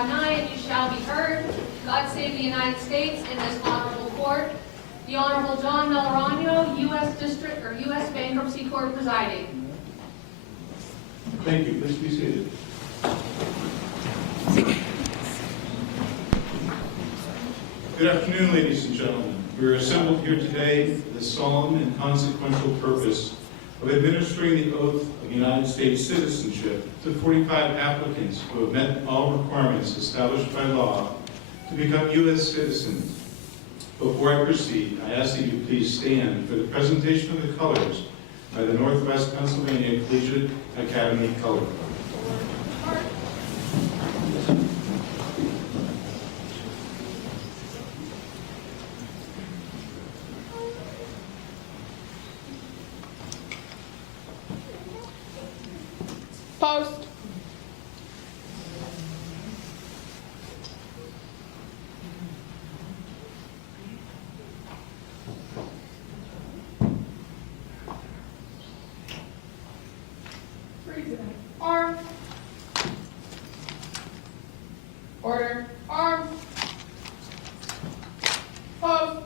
draw nigh and you shall be heard. God save the United States in this honorable court. The Honorable John Melorano, U.S. District or U.S. Bankruptcy Court presiding. Thank you. Please be seated. Good afternoon, ladies and gentlemen. We are assembled here today for the solemn and consequential purpose of administering the oath of United States citizenship to 45 applicants who have met all requirements established by law to become U.S. citizens. Before I proceed, I ask that you please stand for the presentation of the colors by the Northwest Pennsylvania Collegiate Academy Color Guard. Post. Arm. Order. Arm. Post.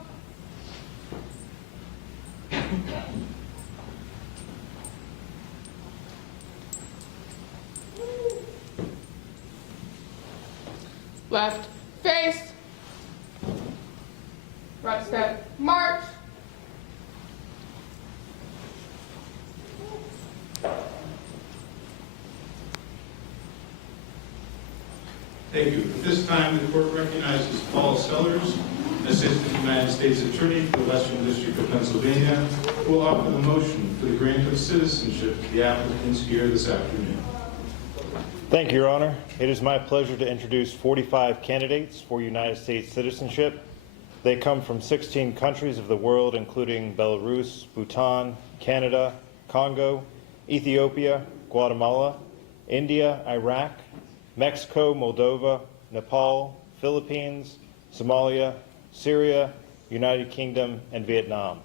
Left face. Right step. March. Thank you. At this time, the court recognizes Paul Sellers, Assistant United States Attorney for the Western District of Pennsylvania, who will offer the motion for the grant of citizenship to the applicants here this afternoon. Thank you, Your Honor. It is my pleasure to introduce 45 candidates for United States citizenship. They come from 16 countries of the world, including Belarus, Bhutan, Canada, Congo, Ethiopia, Guatemala, India, Iraq, Mexico, Moldova, Nepal, Philippines, Somalia, Syria, United Kingdom, and Vietnam.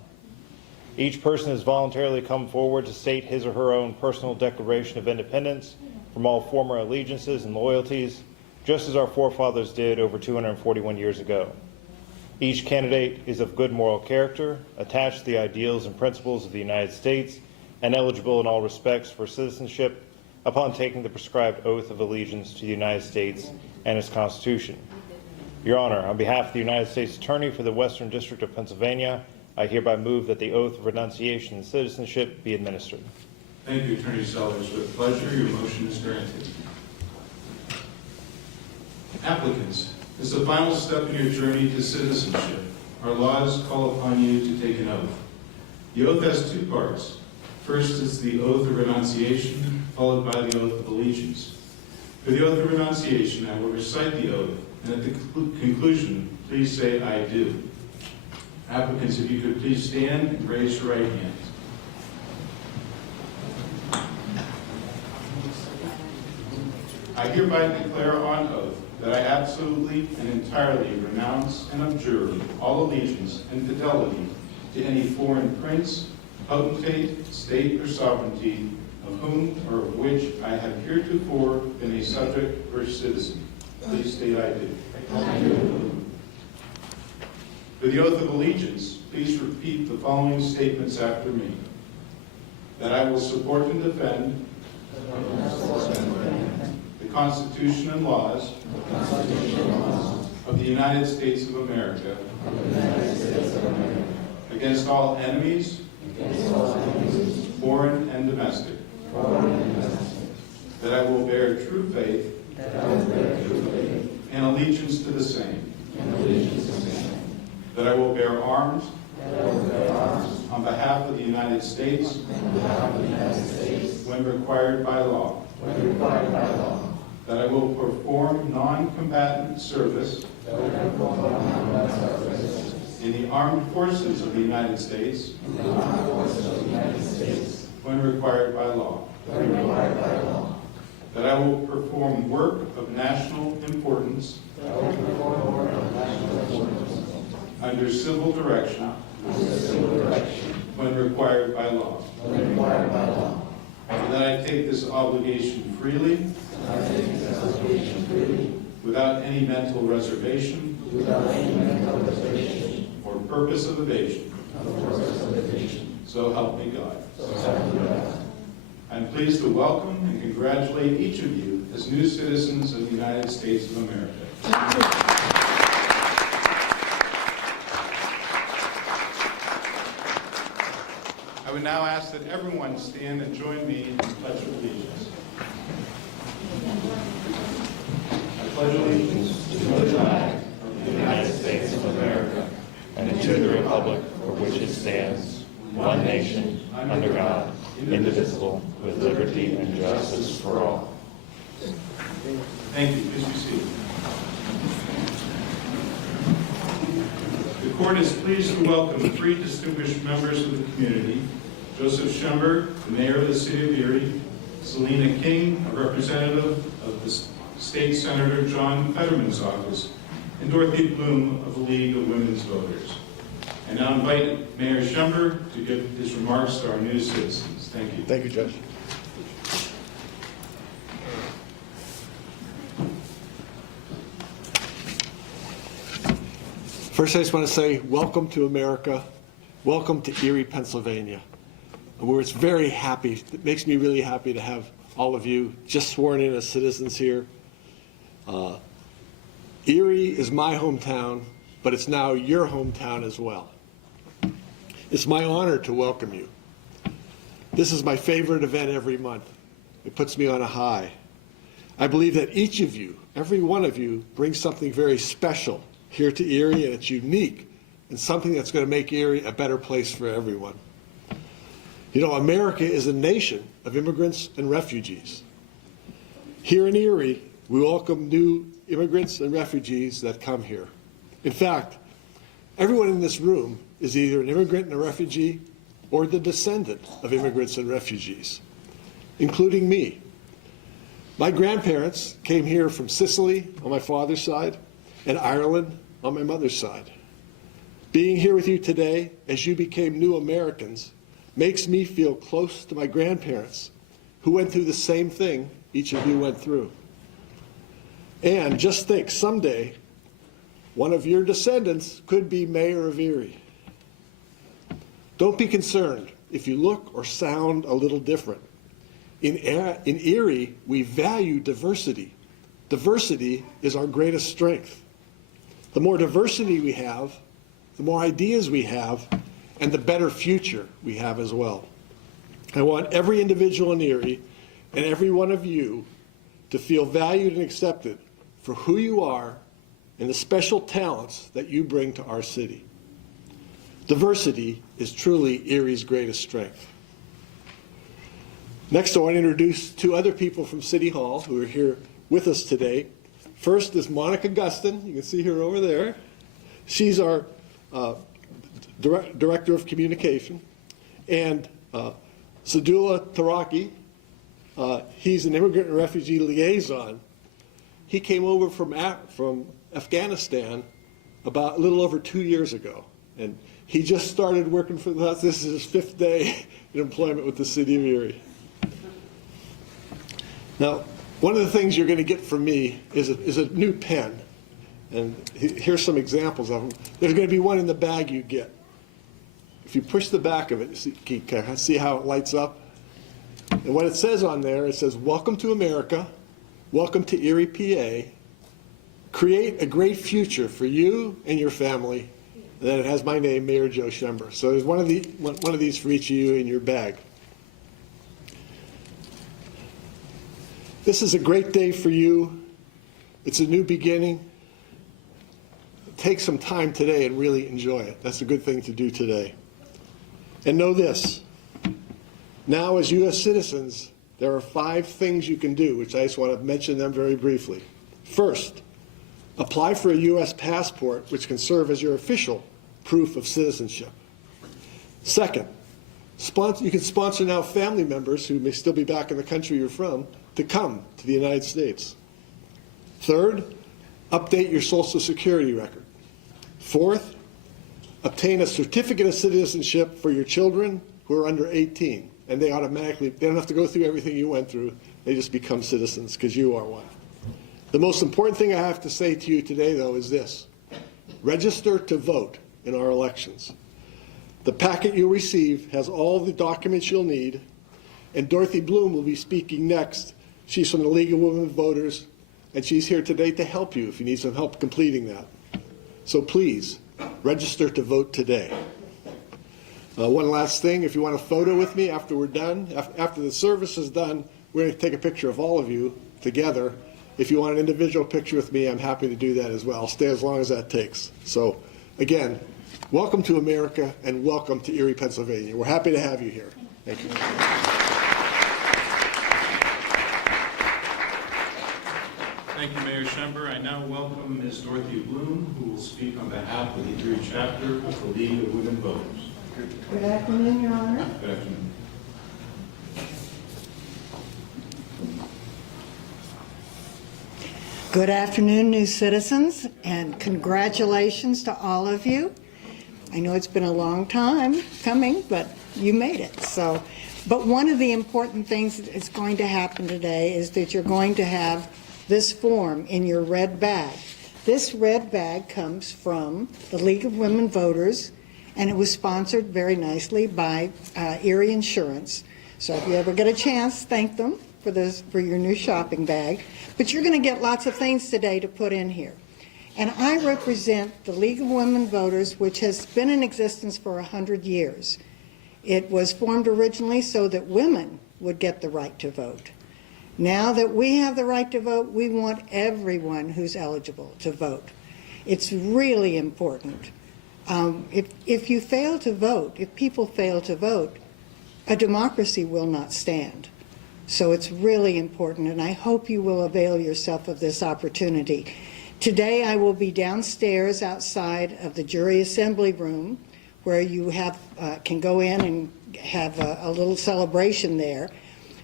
Each person has voluntarily come forward to state his or her own personal declaration of independence from all former allegiances and loyalties, just as our forefathers did over 241 years ago. Each candidate is of good moral character, attached to the ideals and principles of the United States, and eligible in all respects for citizenship upon taking the prescribed oath of allegiance to the United States and its Constitution. Your Honor, on behalf of the United States Attorney for the Western District of Pennsylvania, I hereby move that the oath of renunciation and citizenship be administered. Thank you, Attorney Sellers. With pleasure, your motion is granted. Applicants, as the final step in your journey to citizenship, our laws call upon you to take an oath. The oath has two parts. First is the oath of renunciation, followed by the oath of allegiance. For the oath of renunciation, I will recite the oath, and at the conclusion, please say, "I do." Applicants, if you could please stand and raise your right hand. I hereby declare on oath that I absolutely and entirely renounce and abjure all allegiance and fidelity to any foreign prince, potentate, state, or sovereignty of whom or of which I have heretofore been a subject or citizen. Please state, "I do." I do. For the oath of allegiance, please repeat the following statements after me. That I will support and defend the Constitution and laws of the United States of America against all enemies, foreign and domestic. That I will bear true faith and allegiance to the same. That I will bear arms on behalf of the United States when required by law. That I will perform non-combatant service in the armed forces of the United States when required by law. That I will perform work of national importance under civil direction when required by law. That I take this obligation freely without any mental reservation or purpose of evasion. So help me God. I'm pleased to welcome and congratulate each of you as new citizens of the United States of America. I would now ask that everyone stand and join me in the Pledge of Allegiance. I pledge allegiance To the flag of the United States of America and to the republic for which it stands, one nation, under God, indivisible, with liberty and justice for all. Thank you. Please be seated. The court is pleased to welcome three distinguished members of the community: Joseph Schemberg, the mayor of the city of Erie; Selena King, a representative of the state senator John Fetterman's office; and Dorothy Bloom of the League of Women's Voters. I now invite Mayor Schemberg to give his remarks to our new citizens. Thank you. Thank you, Judge. First, I just want to say welcome to America. Welcome to Erie, Pennsylvania, where it's very happy. It makes me really happy to have all of you just sworn in as citizens here. Erie is my hometown, but it's now your hometown as well. It's my honor to welcome you. This is my favorite event every month. It puts me on a high. I believe that each of you, every one of you, brings something very special here to Erie, and it's unique, and something that's going to make Erie a better place for everyone. You know, America is a nation of immigrants and refugees. Here in Erie, we welcome new immigrants and refugees that come here. In fact, everyone in this room is either an immigrant and a refugee or the descendant of immigrants and refugees, including me. My grandparents came here from Sicily on my father's side and Ireland on my mother's side. Being here with you today as you became new Americans makes me feel close to my grandparents who went through the same thing each of you went through. And just think, someday, one of your descendants could be mayor of Erie. Don't be concerned if you look or sound a little different. In Erie, we value diversity. Diversity is our greatest strength. The more diversity we have, the more ideas we have, and the better future we have as well. I want every individual in Erie and every one of you to feel valued and accepted for who you are and the special talents that you bring to our city. Diversity is truly Erie's greatest strength. Next, I want to introduce two other people from City Hall who are here with us today. First is Monica Gustin. You can see her over there. She's our Director of Communication. And Sadullah Taraki, he's an immigrant and refugee liaison. He came over from Afghanistan about a little over 2 years ago. And he just started working for us. This is his 5th day in employment with the city of Erie. Now, one of the things you're going to get from me is a new pen. And here's some examples of them. There's going to be one in the bag you get. If you push the back of it, see how it lights up? And what it says on there, it says, "Welcome to America. Welcome to Erie, PA. Create a great future for you and your family." And then it has my name, Mayor Joe Schemberg. So there's one of these for each of you in your bag. This is a great day for you. It's a new beginning. Take some time today and really enjoy it. That's a good thing to do today. And know this. Now, as U.S. citizens, there are 5 things you can do, which I just want to mention them very briefly. First, apply for a U.S. passport, which can serve as your official proof of citizenship. Second, you can sponsor now family members who may still be back in the country you're from to come to the United States. Third, update your Social Security record. Fourth, obtain a certificate of citizenship for your children who are under 18. And they don't have to go through everything you went through. They just become citizens because you are one. The most important thing I have to say to you today, though, is this. Register to vote in our elections. The packet you'll receive has all the documents you'll need, and Dorothy Bloom will be speaking next. She's from the League of Women Voters, and she's here today to help you if you need some help completing that. So please, register to vote today. One last thing, if you want a photo with me after we're done, after the service is done, we're going to take a picture of all of you together. If you want an individual picture with me, I'm happy to do that as well. I'll stay as long as that takes. So again, welcome to America and welcome to Erie, Pennsylvania. We're happy to have you here. Thank you. Thank you, Mayor Schember. I now welcome Ms. Dorothy Bloom, who will speak on behalf of the Erie chapter of the League of Women Voters. Good afternoon, Your Honor. Good afternoon. Good afternoon, new citizens, and congratulations to all of you. I know it's been a long time coming, but you made it. But one of the important things that is going to happen today is that you're going to have this form in your red bag. This red bag comes from the League of Women Voters, and it was sponsored very nicely by Erie Insurance. So if you ever get a chance, thank them for your new shopping bag. But you're going to get lots of things today to put in here. And I represent the League of Women Voters, which has been in existence for 100 years. It was formed originally so that women would get the right to vote. Now that we have the right to vote, we want everyone who's eligible to vote. It's really important. If you fail to vote, if people fail to vote, a democracy will not stand. So it's really important, and I hope you will avail yourself of this opportunity. Today I will be downstairs outside of the jury assembly room where you can go in and have a little celebration there.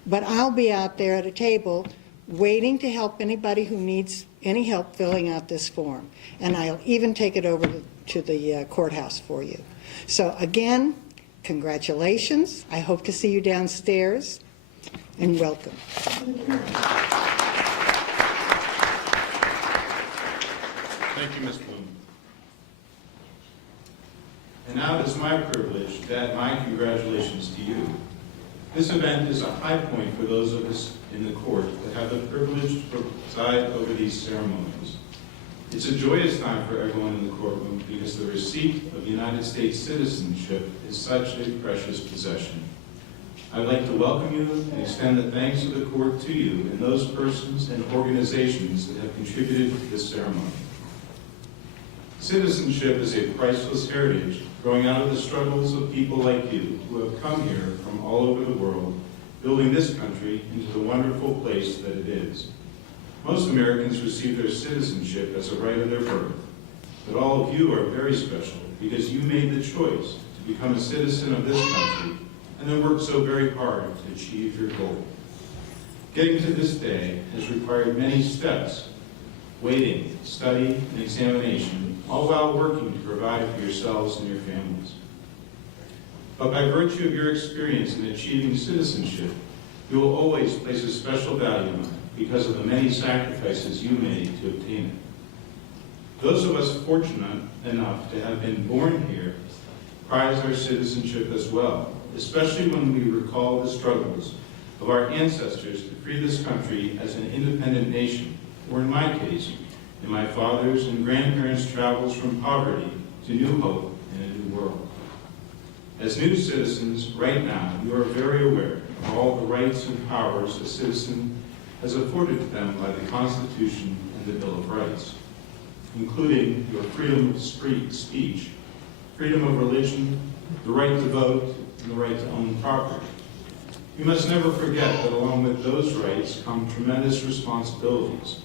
But I'll be out there at a table waiting to help anybody who needs any help filling out this form. And I'll even take it over to the courthouse for you. So again, congratulations. I hope to see you downstairs, and welcome. Thank you, Ms. Bloom. And now it is my privilege to add my congratulations to you. This event is a high point for those of us in the court that have the privilege to preside over these ceremonies. It's a joyous time for everyone in the courtroom because the receipt of United States citizenship is such a precious possession. I'd like to welcome you and extend the thanks of the court to you and those persons and organizations that have contributed to this ceremony. Citizenship is a priceless heritage growing out of the struggles of people like you who have come here from all over the world, building this country into the wonderful place that it is. Most Americans receive their citizenship as a right of their birth, but all of you are very special because you made the choice to become a citizen of this country and then worked so very hard to achieve your goal. Getting to this day has required many steps, waiting, study, and examination, all while working to provide for yourselves and your families. But by virtue of your experience in achieving citizenship, you will always place a special value on it because of the many sacrifices you made to obtain it. Those of us fortunate enough to have been born here prize our citizenship as well, especially when we recall the struggles of our ancestors to free this country as an independent nation, or in my case, in my father's and grandparents' travels from poverty to new hope in a new world. As new citizens, right now, you are very aware of all the rights and powers a citizen has afforded to them by the Constitution and the Bill of Rights, including your freedom of speech, freedom of religion, the right to vote, and the right to own property. We must never forget that along with those rights come tremendous responsibilities.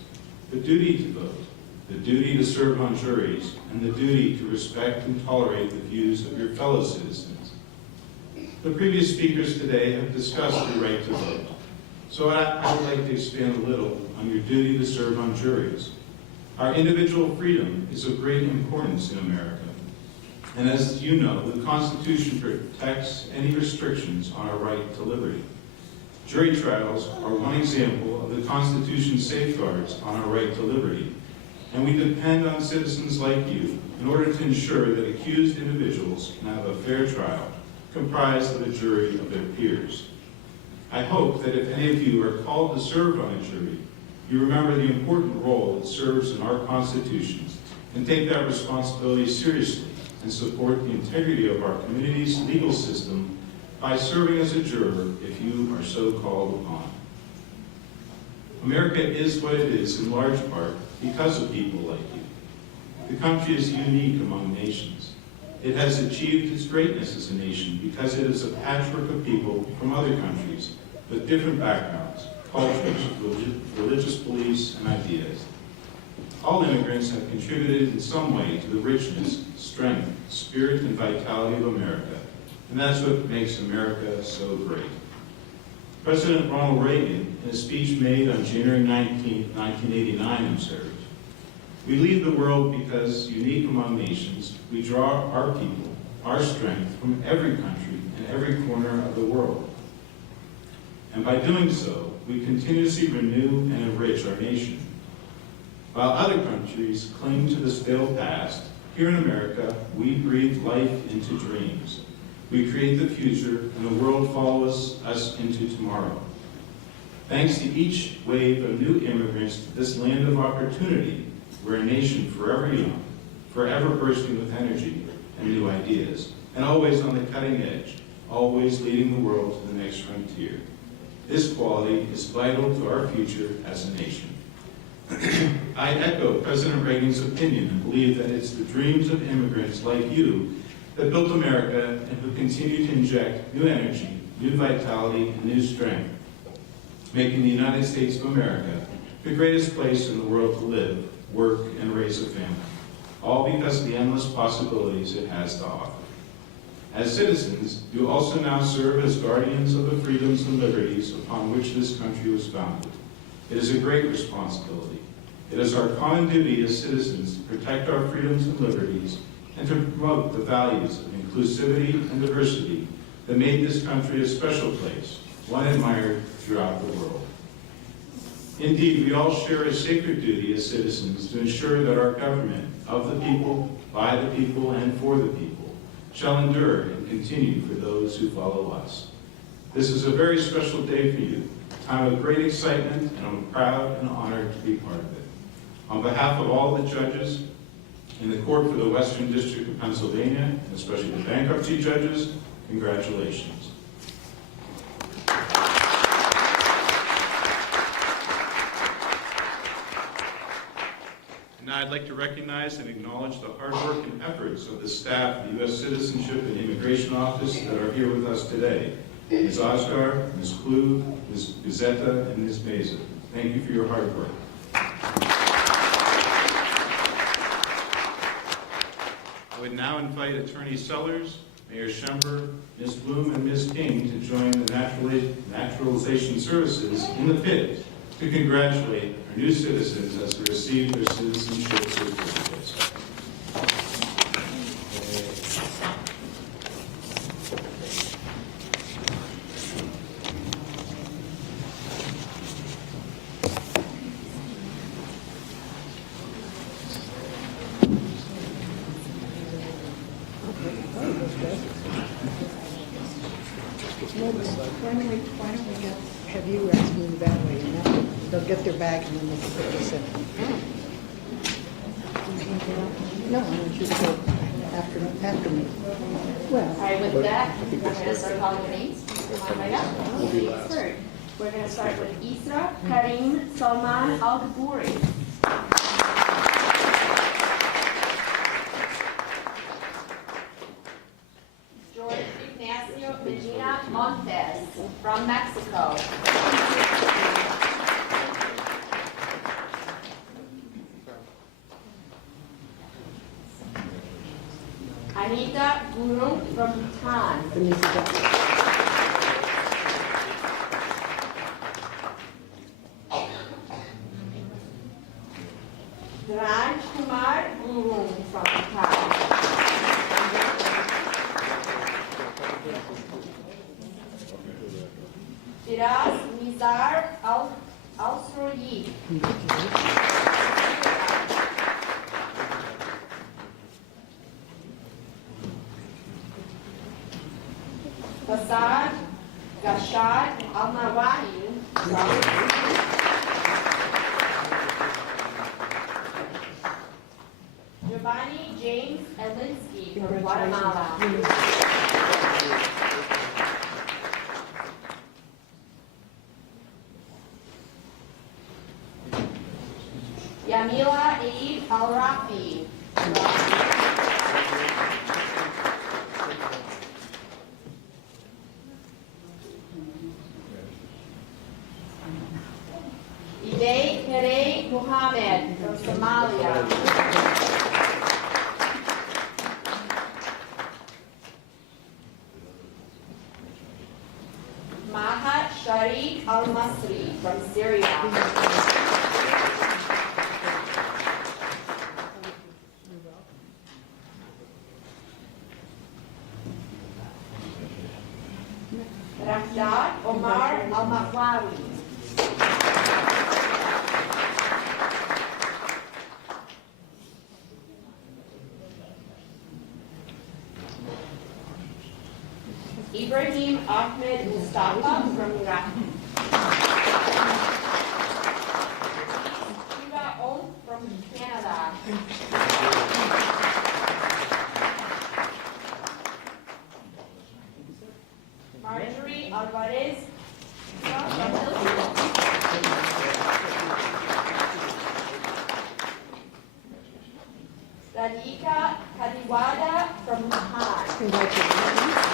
The duty to vote, the duty to serve on juries, and the duty to respect and tolerate the views of your fellow citizens. The previous speakers today have discussed the right to vote, so I would like to expand a little on your duty to serve on juries. Our individual freedom is of great importance in America. And as you know, the Constitution protects any restrictions on our right to liberty. Jury trials are one example of the Constitution's safeguards on our right to liberty, and we depend on citizens like you in order to ensure that accused individuals can have a fair trial comprised of a jury of their peers. I hope that if any of you are called to serve on a jury, you remember the important role it serves in our constitutions and take that responsibility seriously and support the integrity of our community's legal system by serving as a juror if you are so called upon. America is what it is in large part because of people like you. The country is unique among nations. It has achieved its greatness as a nation because it is a patchwork of people from other countries with different backgrounds, cultures, religious beliefs, and ideas. All immigrants have contributed in some way to the richness, strength, spirit, and vitality of America, and that's what makes America so great. President Ronald Reagan, in a speech made on January 19, 1989, observed, "We lead the world because, unique among nations, we draw our people, our strength from every country and every corner of the world. And by doing so, we continuously renew and enrich our nation. While other countries cling to the stale past, here in America, we breathe life into dreams. We create the future, and the world follows us into tomorrow. Thanks to each wave of new immigrants to this land of opportunity, we're a nation forever young, forever bursting with energy and new ideas, and always on the cutting edge, always leading the world to the next frontier. This quality is vital to our future as a nation." I echo President Reagan's opinion and believe that it's the dreams of immigrants like you that built America and who continue to inject new energy, new vitality, and new strength, making the United States of America the greatest place in the world to live, work, and raise a family, all because of the endless possibilities it has to offer. As citizens, you also now serve as guardians of the freedoms and liberties upon which this country was founded. It is a great responsibility. It is our common duty as citizens to protect our freedoms and liberties and to promote the values of inclusivity and diversity that made this country a special place, one admired throughout the world. Indeed, we all share a sacred duty as citizens to ensure that our government, of the people, by the people, and for the people, shall endure and continue for those who follow us. This is a very special day for you, a time of great excitement, and I'm proud and honored to be part of it. On behalf of all the judges in the court for the Western District of Pennsylvania, and especially the bankruptcy judges, congratulations. And now I'd like to recognize and acknowledge the hard work and efforts of the staff of the U.S. Citizenship and Immigration Office that are here with us today. Ms. Osgar, Ms. Klug, Ms. Gazetta, and Ms. Meza. Thank you for your hard work. I would now invite Attorney Sellers, Mayor Schember, Ms. Bloom, and Ms. King to join the Naturalization Services in the pit to congratulate our new citizens as they receive their citizenship certificates. Why don't we have you guys move that way, and then they'll get their bag and then they can put this in. No, I want you to go after me. Well, All right, with that, we're going to start calling the names. Come on right up. Third, we're going to start with Isra Karim Salman Al-Ghabouri. George Ignacio Medina Montes from Mexico. Anita Gurung from Bhutan. Raj Kumar Gurung from Bhutan. Firas Nizar Al-Sroyi. Fasad Gashad Al-Nawani from Giovanni James Elinsky from Guatemala. Yamila Eid Al-Rafi. Ide Kere Muhammad from Somalia. Mahat Sharik Al-Masri from Syria. Ramdad Omar Al-Mahlawi. Ibrahim Ahmed Mustafa from Iraq. Shiva Om from Canada. Marjorie Alvarez from Philippines. Radhika Kadiwada from Bhutan.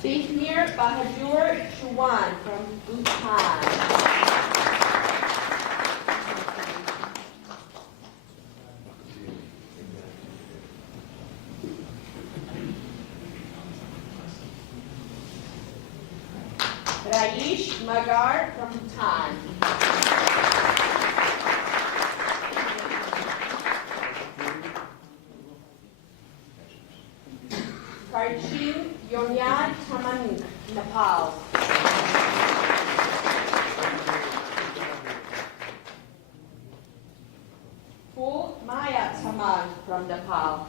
Faithmir Bahadur Chuan from Bhutan. Raish Magar from Bhutan. Karchin Yonyan Taman, Nepal. Full Maya Taman from Nepal.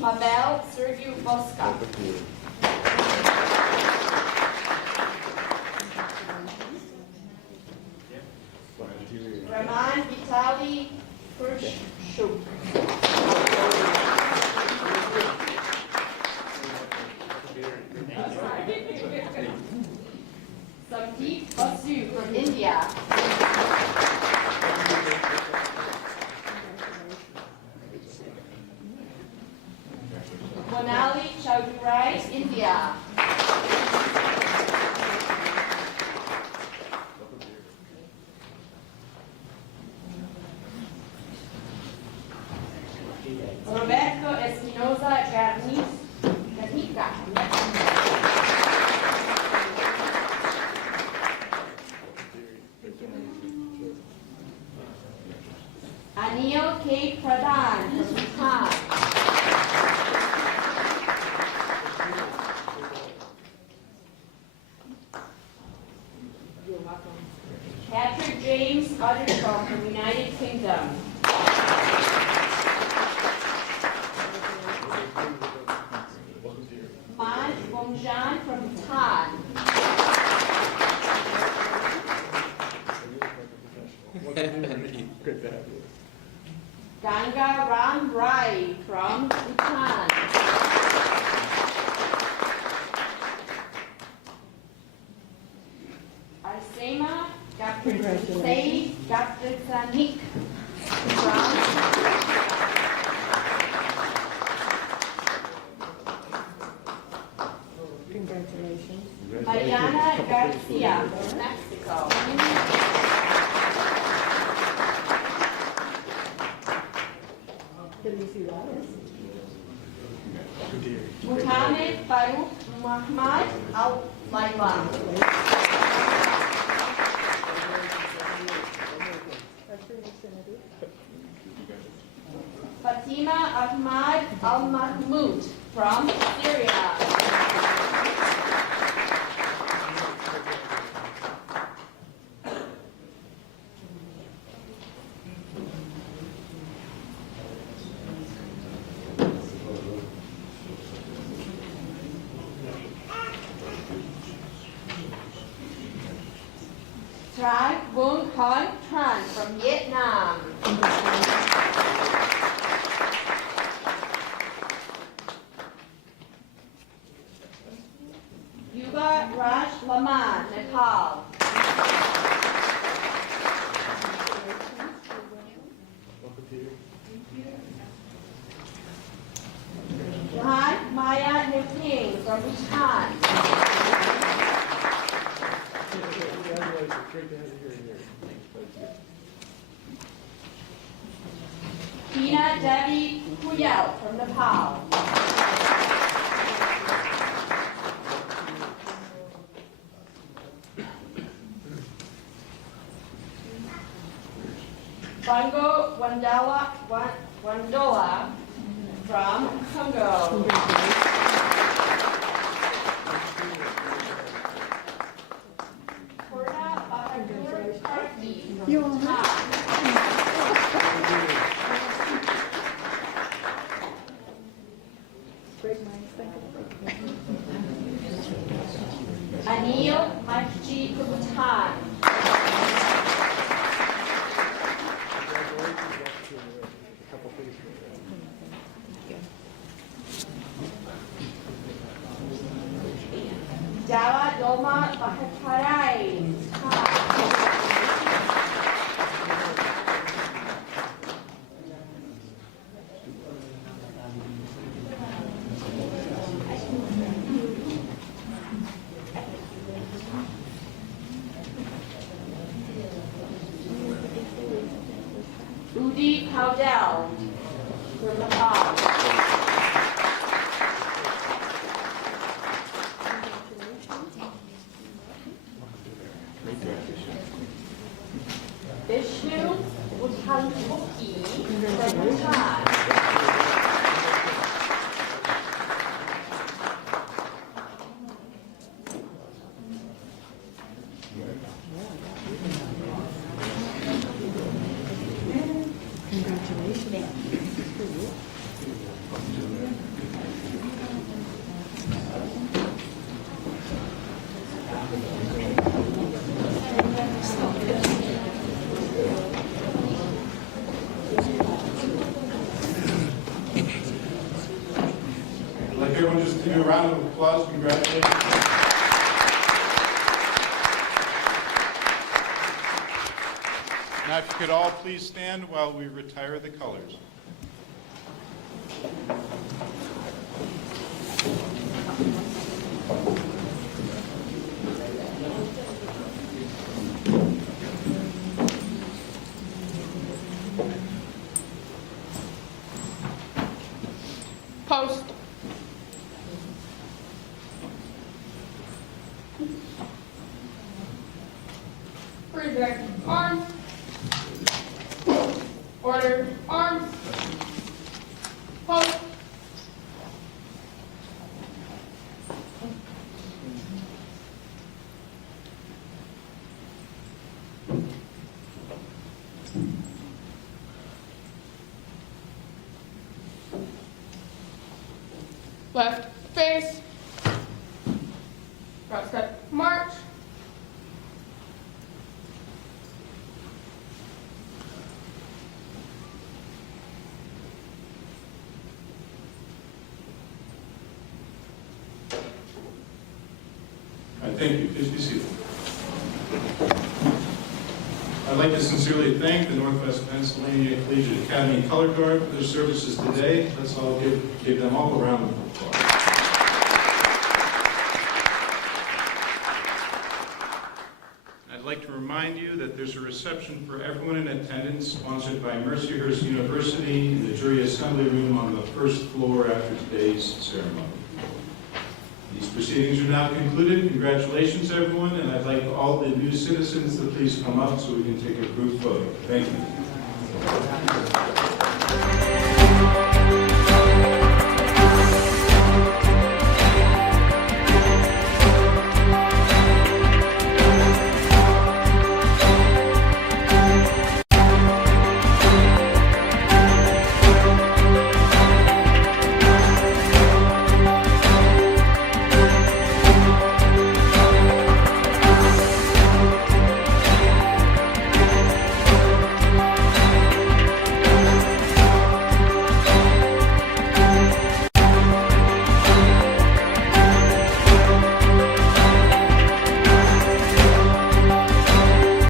Pavel Sergiu Voska. Raman Vitali Kurshuk. Samdeep Basu from India. Monali Chowdhury, India. Roberto Espinosa Garnica. Anil K. Pradhan from Bhutan. Patrick James Utterstrom from United Kingdom. Man Wongjan from Bhutan. Ganga Ram Rai from Bhutan. Arsema Gapritsanik from Congratulations. Mariana Garcia from Mexico. Muhammad Farouk Muhammad Al-Laila. Fatima Ahmad Al-Mahmoud from Syria. Trai Vuong Con Tran from Vietnam. Yuba Raj Laman, Nepal. Johan Maya Neping from Bhutan. Tina Devi Puyel from Nepal. Bongo Wandola from Congo. Korda Bahadur Turkey from Bhutan. Anil Makji Bhutan. Jawa Doma Bahakarai. Udi Caudel from Nepal. Vishnu Uttanmuki from Bhutan. I'd like everyone just to give a round of applause. Congratulations. Now, if you could all please stand while we retire the colors. Post. Project arms. Order arms. Post. Left face. Right step march. All right, thank you. Please be seated. I'd like to sincerely thank the Northwest Pennsylvania Collegiate Academy Color Guard for their services today. Let's all give them all a round of applause. I'd like to remind you that there's a reception for everyone in attendance sponsored by Mercyhurst University in the jury assembly room on the first floor after today's ceremony. These proceedings are now concluded. Congratulations, everyone, and I'd like all the new citizens to please come up so we can take a group photo. Thank you.